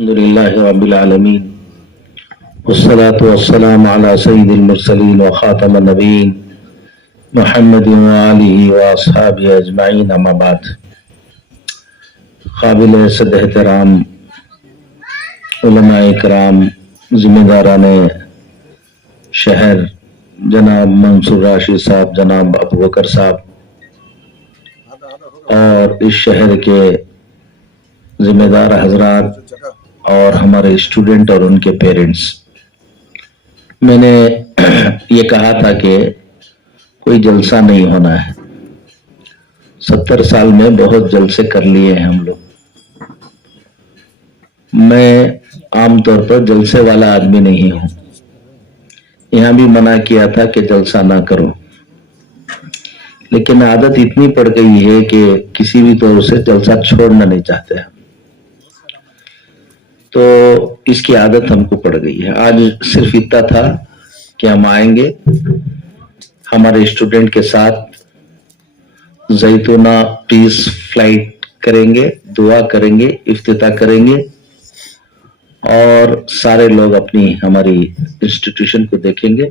الحمدللہ رب العالمین والصلاة والسلام علی سید المرسلین وخاتم النبیین محمد وآلہ واصحابہ اجمعین اما بعد. قابل صد احترام علماء کرام، ذمہ داران شہر جناب منصور راشد صاحب، جناب ابو بکر صاحب اور اس شہر کے ذمہ دار حضرات اور ہمارے اسٹوڈنٹ اور ان کے پیرنٹس، میں نے یہ کہا تھا کہ کوئی جلسہ نہیں ہونا ہے. 70 سال میں بہت جلسے کر لیے ہیں ہم لوگ. میں عام طور پر جلسے والا آدمی نہیں ہوں. یہاں بھی منع کیا تھا کہ جلسہ نہ کرو، لیکن عادت اتنی پڑ گئی ہے کہ کسی بھی طور سے جلسہ چھوڑنا نہیں چاہتے ہیں، تو اس کی عادت ہم کو پڑ گئی ہے. آج صرف اتنا تھا کہ ہم آئیں گے، ہمارے اسٹوڈنٹ کے ساتھ زیتونہ پیس فلائٹ کریں گے، دعا کریں گے، افتتاح کریں گے، اور سارے لوگ اپنی ہماری انسٹیٹیوشن کو دیکھیں گے،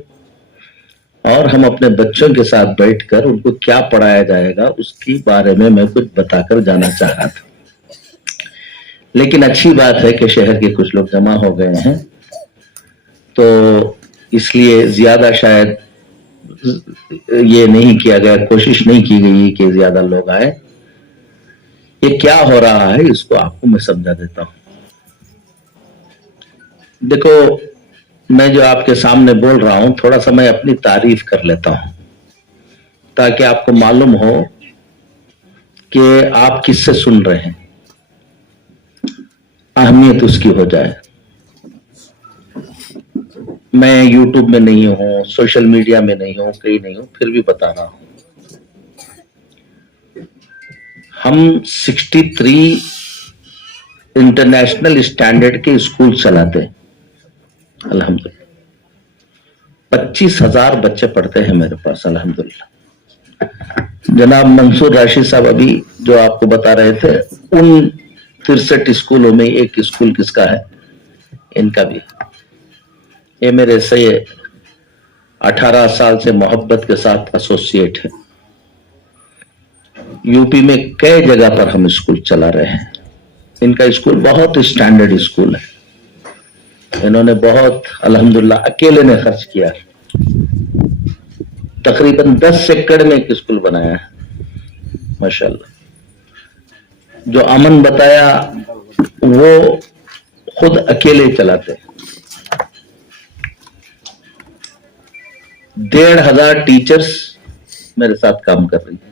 اور ہم اپنے بچوں کے ساتھ بیٹھ کر ان کو کیا پڑھایا جائے گا اس کے بارے میں کچھ بتا کر جانا چاہ رہا تھا. لیکن اچھی بات ہے کہ شہر کے کچھ لوگ جمع ہو گئے ہیں، تو اس لیے زیادہ شاید یہ نہیں کیا گیا، کوشش نہیں کی گئی کہ زیادہ لوگ آئے. یہ کیا ہو رہا ہے اس کو آپ کو میں سمجھا دیتا ہوں. دیکھو، میں جو آپ کے سامنے بول رہا ہوں، تھوڑا سا میں اپنی تعریف کر لیتا ہوں تاکہ آپ کو معلوم ہو کہ آپ کس سے سن رہے ہیں، اہمیت اس کی ہو جائے. میں یوٹیوب میں نہیں ہوں، سوشل میڈیا میں نہیں ہوں، کہیں نہیں ہوں، پھر بھی بتا رہا ہوں. ہم 63 انٹرنیشنل اسٹینڈرڈ کے اسکول چلاتے ہیں. الحمدللہ 25,000 بچے پڑھتے ہیں میرے پاس الحمدللہ. جناب منصور راشد صاحب ابھی جو آپ کو بتا رہے تھے، ان 63 اسکولوں میں ایک اسکول کس کا ہے؟ ان کا بھی. یہ میرے سے 18 سال سے محبت کے ساتھ ایسوسیٹ ہے. یو پی میں کئی جگہ پر ہم اسکول چلا رہے ہیں. ان کا اسکول بہت اسٹینڈرڈ اسکول ہے. انہوں نے بہت الحمدللہ اکیلے نے خرچ کیا، تقریباً 10 ایکڑ میں ایک اسکول بنایا ہے ماشاءاللہ. جو امن بتایا وہ خود اکیلے چلاتے ہیں. 1,500 ٹیچرز میرے ساتھ کام کر رہی ہیں.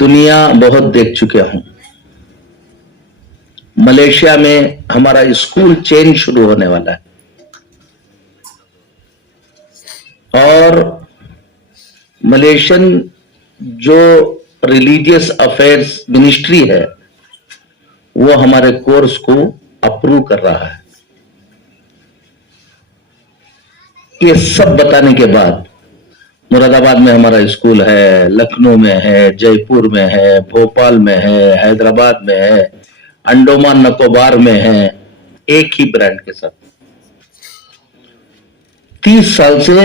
دنیا بہت دیکھ چکے ہوں. ملیشیا میں ہمارا اسکول چین شروع ہونے والا ہے، اور ملیشین جو ریلیجیس افیئرز منسٹری ہے وہ ہمارے کورس کو اپروو کر رہا ہے. یہ سب بتانے کے بعد مراد آباد میں ہمارا اسکول ہے، لکھنؤ میں ہے، جے پور میں ہے، بھوپال میں ہے، حیدرآباد میں ہے، انڈومان نکوبار میں ہے، ایک ہی برانڈ کے ساتھ. 30 سال سے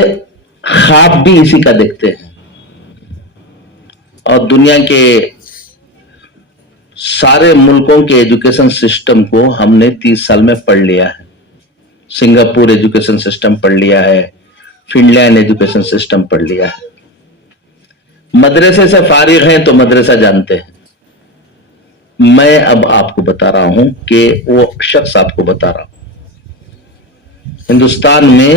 خواب بھی اسی کا دیکھتے ہیں، اور دنیا کے سارے ملکوں کے ایجوکیشن سسٹم کو ہم نے 30 سال میں پڑھ لیا ہے. سنگاپور ایجوکیشن سسٹم پڑھ لیا ہے، فن لینڈ ایجوکیشن سسٹم پڑھ لیا ہے. مدرسے سے فارغ ہیں تو مدرسہ جانتے ہیں. میں اب آپ کو بتا رہا ہوں کہ وہ شخص آپ کو بتا رہا ہوں، ہندوستان میں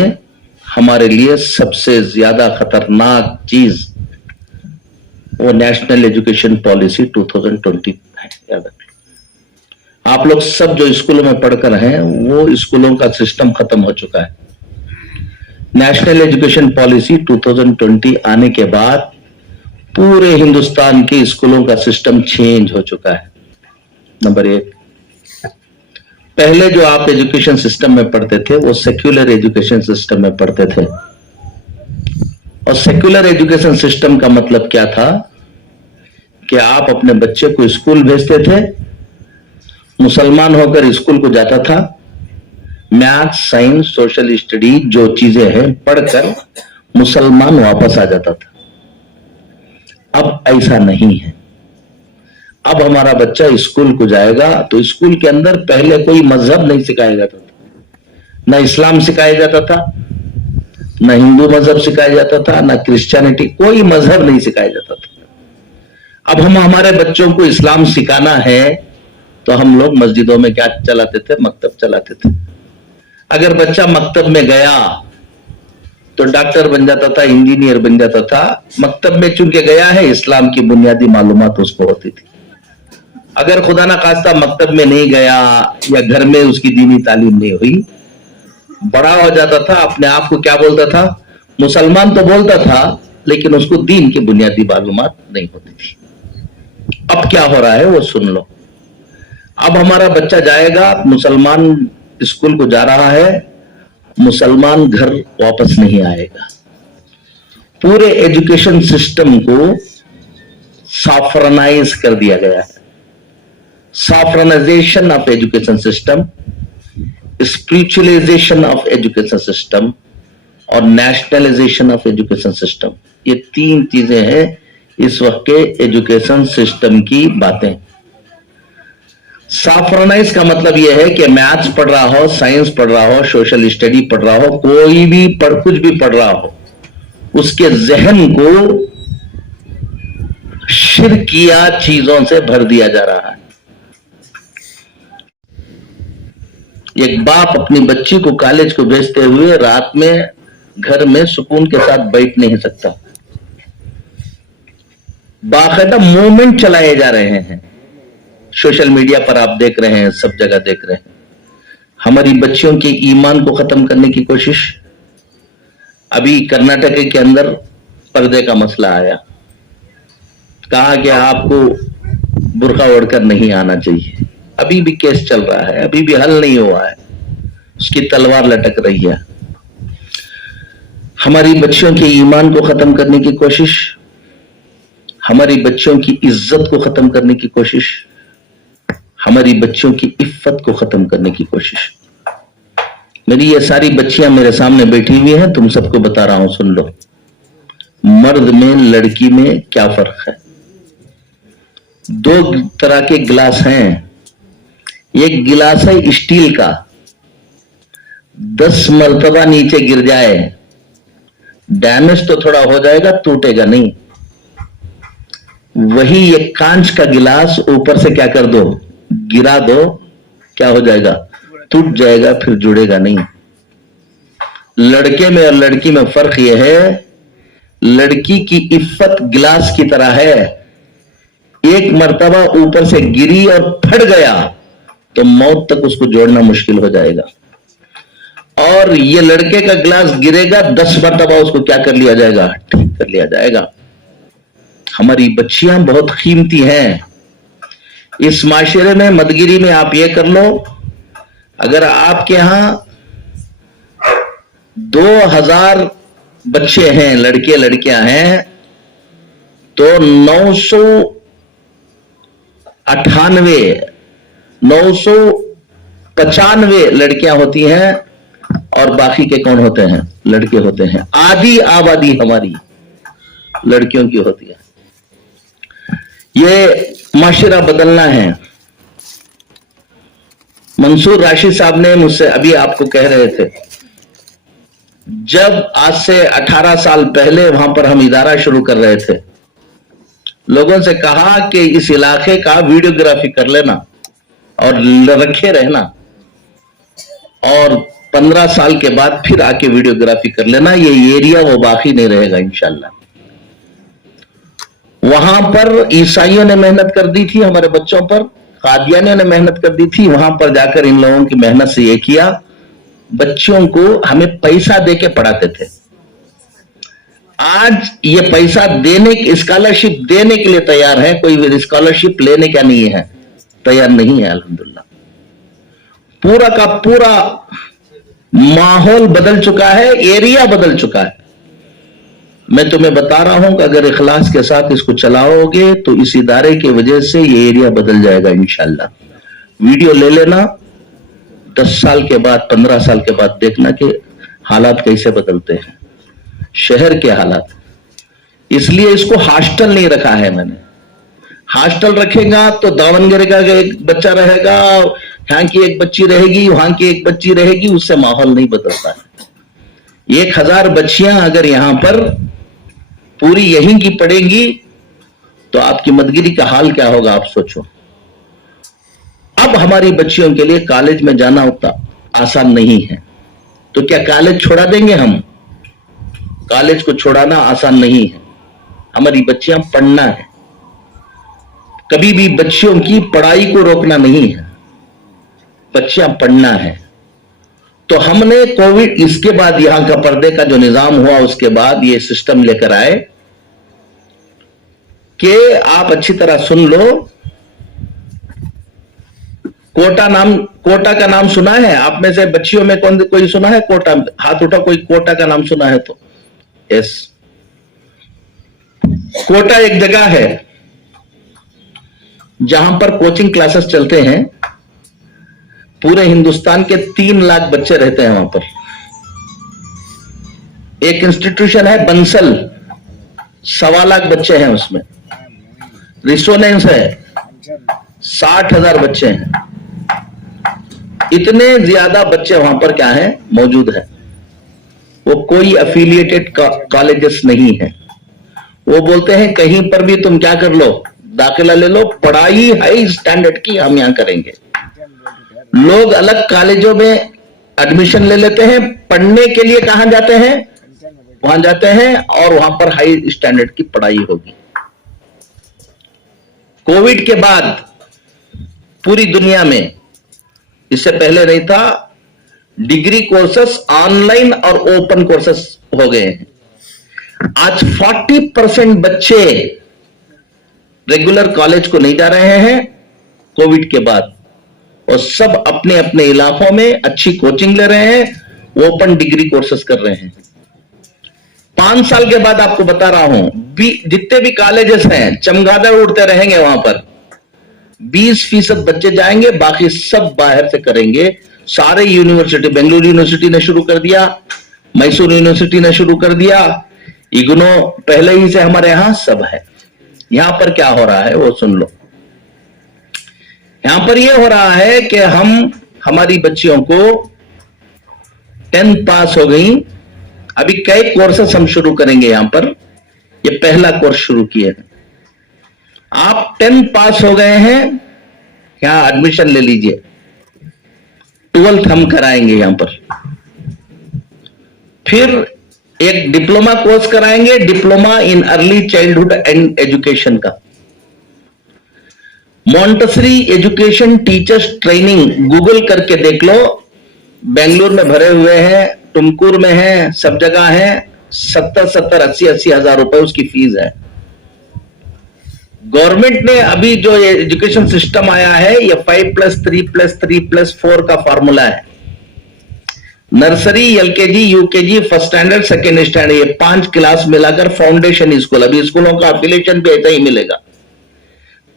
ہمارے لیے سب سے زیادہ خطرناک چیز وہ نیشنل ایجوکیشن پالیسی 2020 ہے. یاد رکھیں، آپ لوگ سب جو اسکولوں میں پڑھ کر ہیں وہ اسکولوں کا سسٹم ختم ہو چکا ہے. نیشنل ایجوکیشن پالیسی 2020 آنے کے بعد پورے ہندوستان کے اسکولوں کا سسٹم چینج ہو چکا ہے. نمبر 1، پہلے جو آپ ایجوکیشن سسٹم میں پڑھتے تھے وہ سیکولر ایجوکیشن سسٹم میں پڑھتے تھے. اور سیکولر ایجوکیشن سسٹم کا مطلب کیا تھا کہ آپ اپنے بچے کو اسکول بھیجتے تھے، मुसलमान होकर स्कूल को जाता था, मैथ, साइंस, सोशल स्टडी जो चीजें हैं पढ़कर मुसलमान वापस आ जाता था। अब ऐसा नहीं है। अब हमारा बच्चा स्कूल को जाएगा तो स्कूल के अंदर पहले कोई मजहब नहीं सिखाया जाता था, ना इस्लाम सिखाया जाता था, ना हिंदू मजहब सिखाया जाता था, ना क्रिश्चियनिटी, कोई मजहब नहीं सिखाया जाता था। अब हम हमारे बच्चों को इस्लाम सिखाना है तो हम लोग मस्जिदों में क्या चलाते थे? मकतब चलाते थे। अगर बच्चा मकतब में गया तो डॉक्टर बन जाता था, इंजीनियर बन जाता था। मकतब में चूंकि गया है, इस्लाम की बुनियादी मालूमात उसको होती थी। अगर खुदा ना खास्ता मकतब में नहीं गया या घर में उसकी दीनी तालीम नहीं हुई, बड़ा हो जाता था, अपने आप को क्या बोलता था? मुसलमान तो बोलता था, लेकिन उसको दीन की बुनियादी मालूमात नहीं होती थी। अब क्या हो रहा है वो सुन लो। अब हमारा बच्चा जाएगा, मुसलमान स्कूल को जा रहा है, मुसलमान घर वापस नहीं आएगा। पूरे एजुकेशन सिस्टम को सॉफ्रनाइज कर दिया गया है। Saffronization of education system, spiritualization of education system और नेशनलाइजेशन ऑफ एजुकेशन सिस्टम, ये तीन चीजें हैं इस वक्त के एजुकेशन सिस्टम की बातें। सॉफ्रनाइज का मतलब यह है कि मैथ्स पढ़ रहा हो, साइंस पढ़ रहा हो, सोशल स्टडी पढ़ रहा हो, कोई भी कुछ भी पढ़ रहा हो, उसके जहन को शिरकिया चीजों से भर दिया जा रहा है। एक बाप अपनी बच्ची को कॉलेज को भेजते हुए रात में घर में सुकून के साथ बैठ नहीं सकता। बाकायदा मूवमेंट चलाए जा रहे हैं, सोशल मीडिया पर आप देख रहे हैं, सब जगह देख रहे हैं। हमारी बच्चियों के ईमान को खत्म करने की कोशिश। अभी कर्नाटक के अंदर पर्दे का मसला आया, कहा कि आपको बुर्का ओढ़कर नहीं आना चाहिए। अभी भी केस चल रहा है, अभी भी हल नहीं हुआ है, उसकी तलवार लटक रही है। हमारी बच्चियों के ईमान को खत्म करने की कोशिश, हमारी बच्चियों की इज्जत को खत्म करने की कोशिश, हमारी बच्चियों की इफ्फत को खत्म करने की कोशिश। मेरी ये सारी बच्चियां मेरे सामने बैठी हुई हैं, तुम सबको बता रहा हूं, सुन लो। मर्द में लड़की में क्या फर्क है? दो तरह के गिलास हैं। एक गिलास है स्टील का, 10 मर्तबा नीचे गिर जाए डैमेज तो थोड़ा हो जाएगा, टूटेगा नहीं। वही एक कांच का गिलास ऊपर से क्या कर दो, गिरा दो, क्या हो जाएगा? टूट जाएगा, फिर जुड़ेगा नहीं। लड़के में और लड़की में फर्क यह है, लड़की की इफ्फत गिलास की तरह है, एक मर्तबा ऊपर से गिरी और फट गया तो मौत तक उसको जोड़ना मुश्किल हो जाएगा। और ये लड़के का गिलास गिरेगा, 10 मर्तबा उसको क्या कर लिया जाएगा? ठीक कर लिया जाएगा। हमारी बच्चियां बहुत कीमती हैं इस माशरे में। मदगिरी में आप ये कर लो, अगर आपके यहां 2000 बच्चे हैं, लड़के लड़कियां हैं, तो 995 लड़कियां होती हैं और बाकी के कौन होते हैं? लड़के होते हैं। आधी आबादी हमारी लड़कियों की होती है। ये माशरा बदलना है। मंसूर राशिद साहब ने मुझसे अभी आपको कह रहे थे, जब आज से 18 साल पहले वहां पर हम इदारा शुरू कर रहे थे, लोगों से कहा कि इस इलाके का वीडियोग्राफी कर लेना और रखे रहना, और 15 साल के बाद फिर आके वीडियोग्राफी कर लेना। ये एरिया वो बाकी नहीं रहेगा इंशाल्लाह। वहां पर ईसाइयों ने मेहनत कर दी थी हमारे बच्चों पर, कादियानियों ने मेहनत कर दी थी। वहां पर जाकर इन लोगों की मेहनत से ये किया, बच्चों को हमें पैसा देके पढ़ाते थे। आज ये पैसा देने, स्कॉलरशिप देने के लिए तैयार है, कोई स्कॉलरशिप लेने का नहीं है, तैयार नहीं है। अल्हम्दुलिल्लाह पूरा का पूरा माहौल बदल चुका है, एरिया बदल चुका है। मैं तुम्हें बता रहा हूं कि अगर इखलास के साथ इसको चलाओगे तो इस इदारे की वजह से ये एरिया बदल जाएगा इंशाल्लाह। वीडियो ले लेना, 10 साल के बाद 15 साल के बाद देखना कि हालात कैसे बदलते हैं, शहर के हालात। इसलिए इसको हॉस्टल नहीं रखा है मैंने। हॉस्टल रखेगा तो दावणगेरे का एक बच्चा रहेगा, यहाँ की एक बच्ची रहेगी, वहां की एक बच्ची रहेगी, उससे माहौल नहीं बदलता है। 1000 बच्चियां अगर यहां पर पूरी यहीं की पड़ेंगी तो आपकी मदगिरी का हाल क्या होगा आप सोचो। अब हमारी बच्चियों के लिए कॉलेज में जाना उतना आसान नहीं है, तो क्या कॉलेज छोड़ा देंगे हम? कॉलेज को छोड़ाना आसान नहीं है, हमारी बच्चियां पढ़ना है। कभी भी बच्चियों की पढ़ाई को रोकना नहीं है, बच्चियां पढ़ना है। तो हमने कोविड इसके बाद यहां का पर्दे का जो निजाम हुआ उसके बाद ये सिस्टम लेकर आए कि आप अच्छी तरह सुन लो। कोटा का नाम सुना है आप में से बच्चियों में? कोई सुना है कोटा? हाथ उठा कोई कोटा का नाम सुना है तो। यस, कोटा एक जगह है जहां पर कोचिंग क्लासेस चलते हैं। पूरे हिंदुस्तान के 3 लाख बच्चे रहते हैं वहां पर। एक इंस्टीट्यूशन है बंसल, 1.25 लाख बच्चे हैं उसमें। रिसोनेंस है, 60,000 बच्चे हैं। इतने ज्यादा बच्चे वहां पर क्या है मौजूद है। वो कोई एफिलिएटेड कॉलेजेस नहीं है। वो बोलते हैं कहीं पर भी तुम क्या कर लो, दाखिला ले लो, पढ़ाई हाई स्टैंडर्ड की हम यहां करेंगे। लोग अलग कॉलेजों में एडमिशन ले लेते हैं, पढ़ने के लिए कहां जाते हैं? वहां जाते हैं और वहां पर हाई स्टैंडर्ड की पढ़ाई होगी। कोविड के बाद पूरी दुनिया में, इससे पहले नहीं था, डिग्री कोर्सेस ऑनलाइन और ओपन कोर्सेस हो गए हैं। आज 40% बच्चे रेगुलर कॉलेज को नहीं जा रहे हैं कोविड के बाद, और सब अपने अपने इलाकों में अच्छी कोचिंग ले रहे हैं, ओपन डिग्री कोर्सेस कर रहे हैं। 5 साल के बाद आपको बता रहा हूं, जितने भी कॉलेजेस हैं चमगादड़ उड़ते रहेंगे वहां पर। 20% बच्चे जाएंगे, बाकी सब बाहर से करेंगे। सारे यूनिवर्सिटी, बेंगलुरु यूनिवर्सिटी ने शुरू कर दिया, मैसूर यूनिवर्सिटी ने शुरू कर दिया, इग्नो पहले ही से हमारे यहां सब है। यहां पर क्या हो रहा है वो सुन लो। यहां पर यह हो रहा है कि हमारी बच्चियों को 10th पास हो गई। अभी कई कोर्सेस हम शुरू करेंगे यहां पर, ये पहला कोर्स शुरू किए हैं। आप 10th पास हो गए हैं, यहां एडमिशन ले लीजिए। 12th हम कराएंगे यहां पर, फिर एक डिप्लोमा कोर्स कराएंगे, diploma in early childhood and education का। Montessori education teachers training Google करके देख लो, बेंगलुरु में भरे हुए हैं, तुमकुर में है, सब जगह है। 70-70, 80-80 हजार रुपए उसकी फीस है। गवर्नमेंट ने अभी जो एजुकेशन सिस्टम आया है, ये 5+3+3+4 का फॉर्मूला है। Nursery, LKG, UKG, first standard, second standard, ये 5 क्लास मिलाकर फाउंडेशन स्कूल। अभी स्कूलों का एफिलिएशन भी ऐसा ही मिलेगा।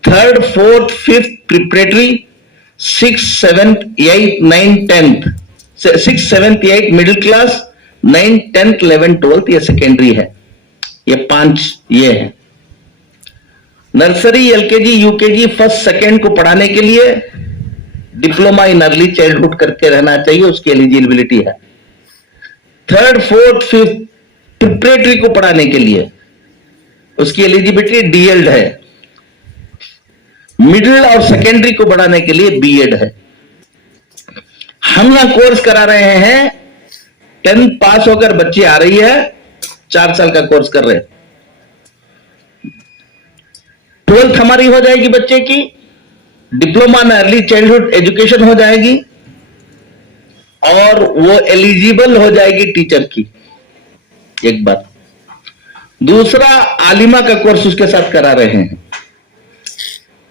3rd, 4th, 5th preparatory, 6th, 7th, 8th, 9th, 10th, 6th, 7th, 8th middle class, 9th, 10th, 11th, 12th ये सेकेंडरी है। ये 5 ये है। Nursery, LKG, UKG, first second को पढ़ाने के लिए डिप्लोमा इन अर्ली चाइल्डहुड करके रहना चाहिए, उसकी एलिजिबिलिटी है। 3rd, 4th, 5th प्रिपरेटरी को पढ़ाने के लिए उसकी एलिजिबिलिटी डीएड है। मिडिल और सेकेंडरी को बढ़ाने के लिए बीएड है। हम यहां कोर्स करा रहे हैं, 10th पास होकर बच्ची आ रही है, 4 साल का कोर्स कर रहे हैं। 12th हमारी हो जाएगी बच्चे की, डिप्लोमा में अर्ली चाइल्डहुड एजुकेशन हो जाएगी, और वो एलिजिबल हो जाएगी टीचर की। एक बात। दूसरा, आलिमा का कोर्स उसके साथ करा रहे हैं।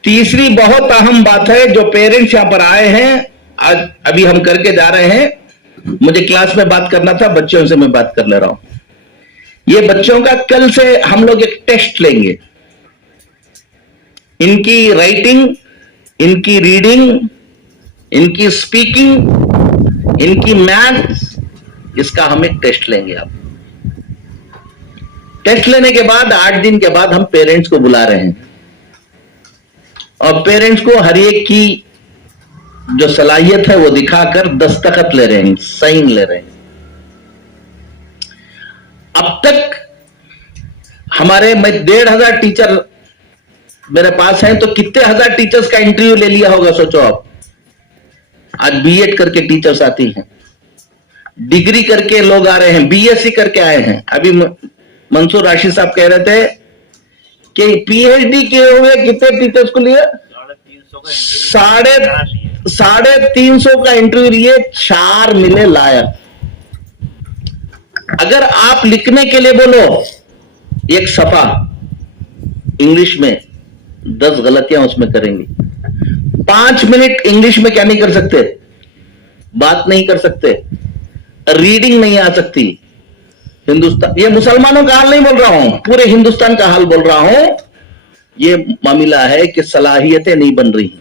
तीसरी बहुत अहम बात है, जो पेरेंट्स यहां पर आए हैं, आज अभी हम करके जा रहे हैं। मुझे क्लास में बात करना था, बच्चों से मैं बात कर ले रहा हूं। ये बच्चों का कल से हम लोग एक टेस्ट लेंगे। इनकी राइटिंग, इनकी रीडिंग, इनकी स्पीकिंग, इनकी मैथ्स, इसका हम एक टेस्ट लेंगे। आप टेस्ट लेने के बाद 8 दिन के बाद हम पेरेंट्स को बुला रहे हैं और पेरेंट्स को हर एक की जो सलाहियत है वो दिखाकर दस्तखत ले रहे हैं, साइन ले रहे हैं। अब तक हमारे में 1,500 टीचर मेरे पास हैं, तो कितने हजार टीचर्स का इंटरव्यू ले लिया होगा सोचो आप। आज बीएड करके टीचर्स आती हैं, डिग्री करके लोग आ रहे हैं, बीएससी करके आए हैं। अभी मंसूर राशि साहब कह रहे थे कि पीएचडी किए हुए कितने टीचर्स को लिए, 350 का इंटरव्यू लिए, 4 मिले लायक। अगर आप लिखने के लिए बोलो एक सफा इंग्लिश में, 10 गलतियां उसमें करेंगी। 5 मिनट इंग्लिश में क्या नहीं कर सकते, बात नहीं कर सकते, रीडिंग नहीं आ सकती। हिंदुस्तान, ये मुसलमानों का हाल नहीं बोल रहा हूं, पूरे हिंदुस्तान का हाल बोल रहा हूं। ये मामला है कि सलाहियतें नहीं बन रही।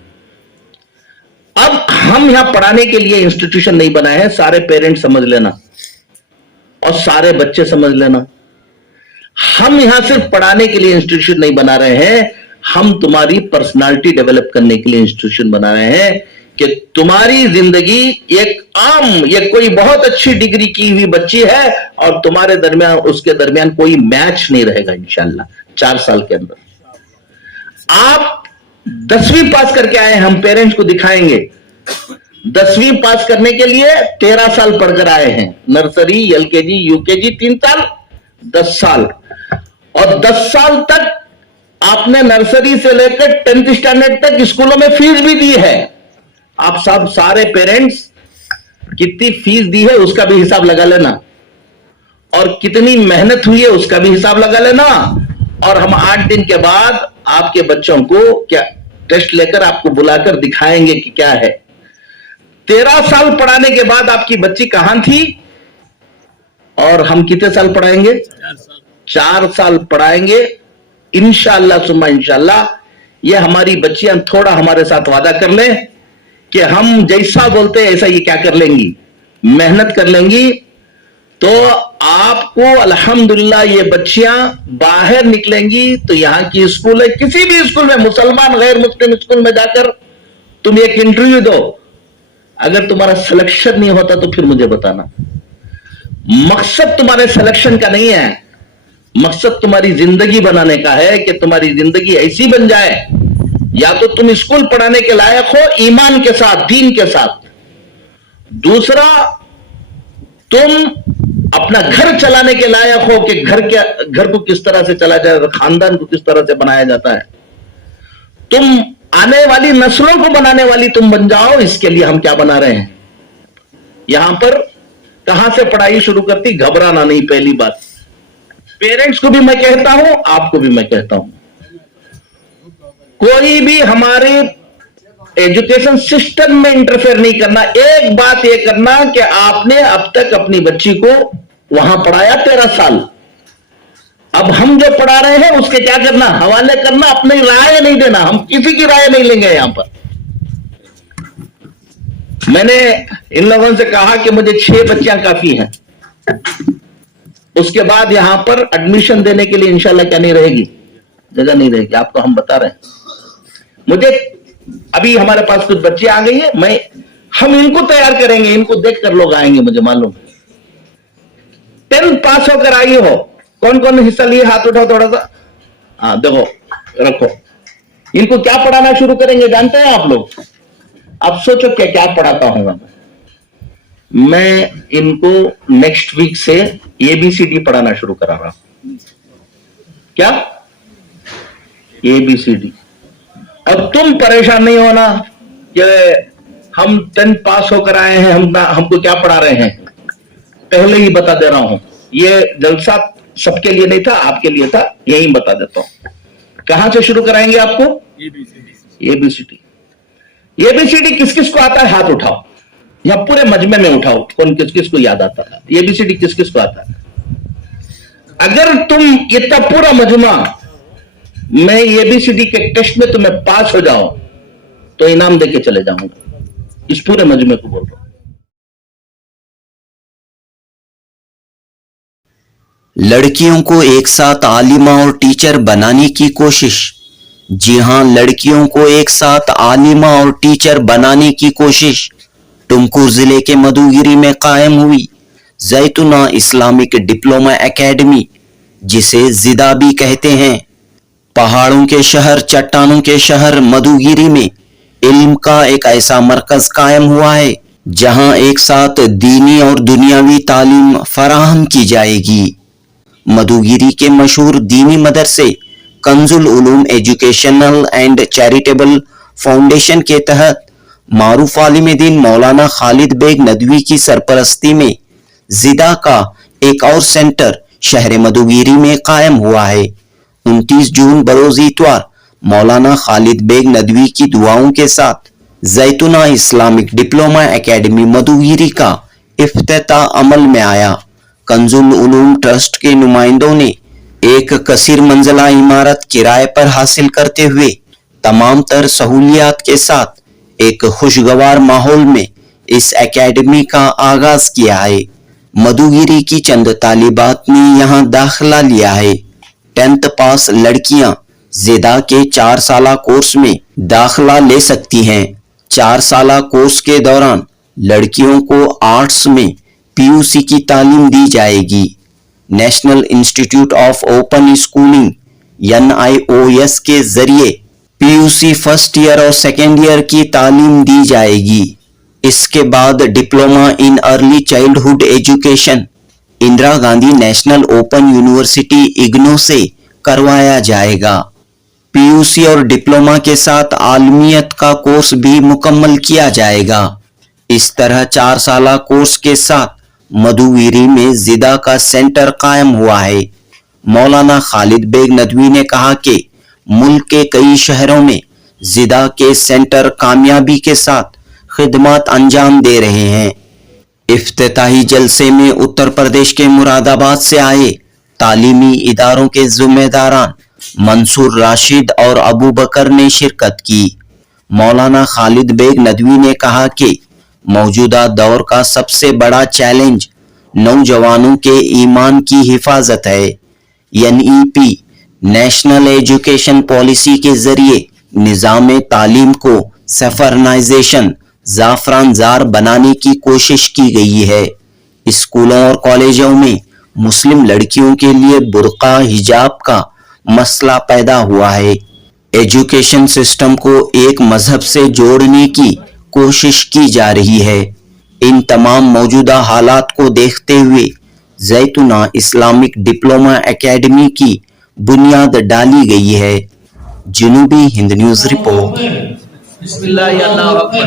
अब हम यहां पढ़ाने के लिए इंस्टीट्यूशन नहीं बनाए हैं, सारे पेरेंट्स समझ लेना और सारे बच्चे समझ लेना। हम यहां सिर्फ पढ़ाने के लिए इंस्टीट्यूशन नहीं बना रहे हैं, हम तुम्हारी पर्सनालिटी डेवलप करने के लिए इंस्टीट्यूशन बना रहे हैं कि तुम्हारी जिंदगी एक आम, ये कोई बहुत अच्छी डिग्री की हुई बच्ची है और तुम्हारे दरमियान, उसके दरमियान कोई मैच नहीं रहेगा इंशाल्लाह 4 साल के अंदर। आप 10वीं पास करके आए, हम पेरेंट्स को दिखाएंगे। 10वीं पास करने के लिए 13 साल पढ़कर आए हैं, नर्सरी, एलकेजी, यूकेजी 3 साल, 10 साल। और 10 साल तक आपने नर्सरी से लेकर 10th स्टैंडर्ड तक स्कूलों में फीस भी दी है। आप सब सारे पेरेंट्स कितनी फीस दी है उसका भी हिसाब लगा लेना और कितनी मेहनत हुई है उसका भी हिसाब लगा लेना। और हम 8 दिन के बाद आपके बच्चों को क्या टेस्ट लेकर आपको बुलाकर दिखाएंगे कि क्या है। 13 साल पढ़ाने के बाद आपकी बच्ची कहां थी और हम कितने साल पढ़ाएंगे, 4 साल पढ़ाएंगे इंशाअल्लाह सुम्मा इंशाअल्लाह। ये हमारी बच्चियां थोड़ा हमारे साथ वादा कर लें कि हम जैसा बोलते हैं ऐसा ये क्या कर लेंगी, मेहनत कर लेंगी। तो आपको अल्हम्दुलिल्लाह ये बच्चियां बाहर निकलेंगी तो यहां की स्कूल है, किसी भी स्कूल में, मुसलमान गैर मुस्लिम स्कूल में जाकर तुम एक इंटरव्यू दो। अगर तुम्हारा सिलेक्शन नहीं होता तो फिर मुझे बताना। मकसद तुम्हारे सिलेक्शन का नहीं है, मकसद तुम्हारी जिंदगी बनाने का है कि तुम्हारी जिंदगी ऐसी बन जाए, या तो तुम स्कूल पढ़ाने के लायक हो ईमान के साथ, दीन के साथ। दूसरा, तुम अपना घर चलाने के लायक हो कि घर को किस तरह से चला जाए, खानदान को किस तरह से बनाया जाता है। तुम आने वाली नस्लों को बनाने वाली तुम बन जाओ। इसके लिए हम क्या बना रहे हैं, यहां पर कहां से पढ़ाई शुरू करती, घबराना नहीं। पहली बात, पेरेंट्स को भी मैं कहता हूं, आपको भी मैं कहता हूं, कोई भी हमारे एजुकेशन सिस्टम में इंटरफेयर नहीं करना। एक बात ये करना कि आपने अब तक अपनी बच्ची को वहां पढ़ाया 13 साल, अब हम जो पढ़ा रहे हैं उसके क्या करना, हवाले करना, अपनी राय नहीं देना। हम किसी की राय नहीं लेंगे यहां पर। मैंने इन लोगों से कहा कि मुझे 6 बच्चियां काफी हैं, उसके बाद यहां पर एडमिशन देने के लिए इंशाल्लाह क्या नहीं रहेगी, जगह नहीं रहेगी। आपको हम बता रहे हैं। मुझे अभी हमारे पास कुछ बच्चे आ गई है, हम इनको तैयार करेंगे, इनको देखकर लोग आएंगे, मुझे मालूम। 10th पास होकर आई हो, कौन कौन हिस्सा लिए, हाथ उठाओ थोड़ा सा। हाँ देखो, रखो। इनको क्या पढ़ाना शुरू करेंगे जानते हैं आप लोग? आप सोचो क्या क्या पढ़ाता हूं मैं इनको नेक्स्ट वीक से ABCD पढ़ाना शुरू करा रहा हूं। क्या ABCD? अब तुम परेशान नहीं होना कि हम 10th पास होकर आए हैं, हमको क्या पढ़ा रहे हैं। पहले ही बता दे रहा हूं, ये जलसा सबके लिए नहीं था, आपके लिए था, यही बता देता हूं। कहां से शुरू कराएंगे आपको? ABCD। ABCD किस किस को आता है, हाथ उठाओ। या पूरे मजमे में उठाओ, कौन किस किस को याद आता है ABCD, किस किस को आता है। अगर तुम इतना पूरा मजमा मैं ABCD के टेस्ट में तुम्हें पास हो जाओ तो इनाम देके चले जाऊंगा। इस पूरे मजमे को बोल रहा हूँ। लड़कियों को एक साथ आलिमा और टीचर बनाने की कोशिश। जी हां, लड़कियों को एक साथ आलिमा और टीचर बनाने की कोशिश टुमकुर जिले के मधुगिरी में कायम हुई। जैतुना इस्लामिक डिप्लोमा एकेडमी, जिसे जिदा भी कहते हैं, पहाड़ों के शहर, चट्टानों के शहर मधुगिरी में इल्म का एक ऐसा मरकज कायम हुआ है जहां एक साथ दीनी और दुनियावी तालीम फराहम की जाएगी। मधुगिरी के मशहूर दीनी मदरसे Kanzul Uloom educational and charitable foundation के तहत मारूफ आलिम दीन मौलाना खालिद बेग नदवी की सरपरस्ती में जिदा का एक और सेंटर शहर मधुगिरी में कायम हुआ है। 29 जून बरोज इतवार मौलाना खालिद बेग नदवी की दुआओं के साथ जैतुना इस्लामिक डिप्लोमा एकेडमी मधुगिरी का इफ्तिताह अमल में आया। कंजुल उलूम ट्रस्ट के नुमाइंदों ने एक कसीर मंजिला इमारत किराए पर हासिल करते हुए तमाम तर सहूलियात के साथ एक खुशगवार माहौल में इस एकेडमी का आगाज किया है। मधुगिरी की चंद तालिबात ने यहाँ दाखिला लिया है। 10th पास लड़कियां जिदा के 4 साला कोर्स में दाखिला ले सकती हैं। 4 साला कोर्स के दौरान लड़कियों को आर्ट्स में पीयूसी की तालीम दी जाएगी। National institute of open schooling NIOS के जरिए पीयूसी फर्स्ट ईयर और सेकेंड ईयर की तालीम दी जाएगी। इसके बाद diploma in early childhood education Indira Gandhi national open university IGNOU से करवाया जाएगा। पीयूसी और डिप्लोमा के साथ आलमियत का कोर्स भी मुकम्मल किया जाएगा। इस तरह 4 साला कोर्स के साथ मधुगिरी में जिदा का सेंटर कायम हुआ है। मौलाना खालिद बेग नदवी ने कहा कि मुल्क के कई शहरों में जिदा के सेंटर कामयाबी के साथ खिदमत अंजाम दे रहे हैं। इफ्तिताही जलसे में उत्तर प्रदेश के मुरादाबाद से आए तालीमी इदारों के जिम्मेदारान मंसूर राशिद और अबू बकर ने शिरकत की। मौलाना खालिद बेग नदवी ने कहा कि मौजूदा दौर का सबसे बड़ा चैलेंज नौजवानों के ईमान की हिफाजत है। NEP नेशनल एजुकेशन पॉलिसी के जरिए निज़ाम तालीम को सफरनाइजेशन जाफरान जार बनाने की कोशिश की गई है। स्कूलों और कॉलेजों में मुस्लिम लड़कियों के लिए बुर्का हिजाब का मसला पैदा हुआ है। एजुकेशन सिस्टम को एक मजहब से जोड़ने की कोशिश की जा रही है। इन तमाम मौजूदा हालात को देखते हुए जैतुना इस्लामिक डिप्लोमा एकेडमी की बुनियाद डाली गई है। जनूबी हिंद न्यूज रिपोर्ट। बिस्मिल्लाह अल्लाहु अकबर।